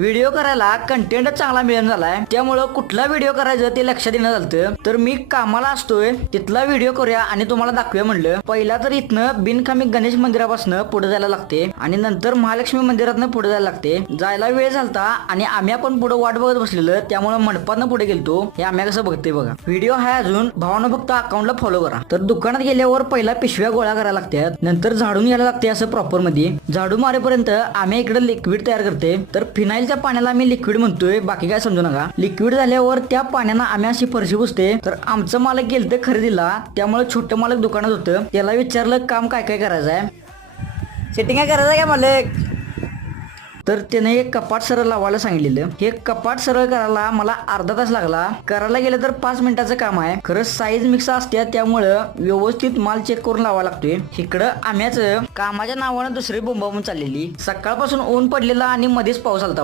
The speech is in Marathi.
व्हिडिओ करायला कंटेंट चांगला मिळून झालाय, त्यामुळं कुठला व्हिडिओ करायचं ते लक्षात येणं झालं. तर मी कामाला असतोय तिथला व्हिडिओ करूया आणि तुम्हाला दाखवूया म्हणलं. पहिला तर इथनं बिनकामी गणेश मंदिरापासून पुढे जायला लागते आणि नंतर महालक्ष्मी मंदिरातनं पुढे जायला लागते. जायला वेळ झालता आणि आम्ही पण पुढे वाट बघत बसलेलं, त्यामुळे मंडपातनं पुढे गेलतो. हे आम्ही कसं बघते बघा. व्हिडिओ आहे अजून भावानं फक्त अकाउंटला फॉलो करा. तर दुकानात गेल्यावर पहिला पिशव्या गोळा करायला लागतात, नंतर झाडून घ्यायला लागते. असं प्रॉपर मध्ये झाडू मारेपर्यंत आम्ही इकडे लिक्विड तयार करते. तर फिनाईलच्या पाण्याला आम्ही लिक्विड म्हणतोय, बाकी काय समजू नका. लिक्विड झाल्यावर त्या पाण्यानं आम्ही अशी फरशी पुसते. तर आमचं मालक गेलते खरेदीला, त्यामुळे छोटं मालक दुकानात होतं. त्याला विचारलं काम काय काय करायचं आहे, सेटिंग काय करायचं काय मालक. तर त्याने एक कपाट सरळ लावायला सांगितलेलं. हे कपाट सरळ करायला मला अर्धा तास लागला. करायला गेलं तर 5 मिनिटाचं काम आहे. खरं साईज मिक्स असते, त्यामुळं व्यवस्थित माल चेक करून लावायला लागतोय. इकडं आम्याचं कामाच्या नावानं दुसरी बोंबाबोंब चाललेली. सकाळपासून ऊन पडलेला आणि मध्येच पाऊस आलता.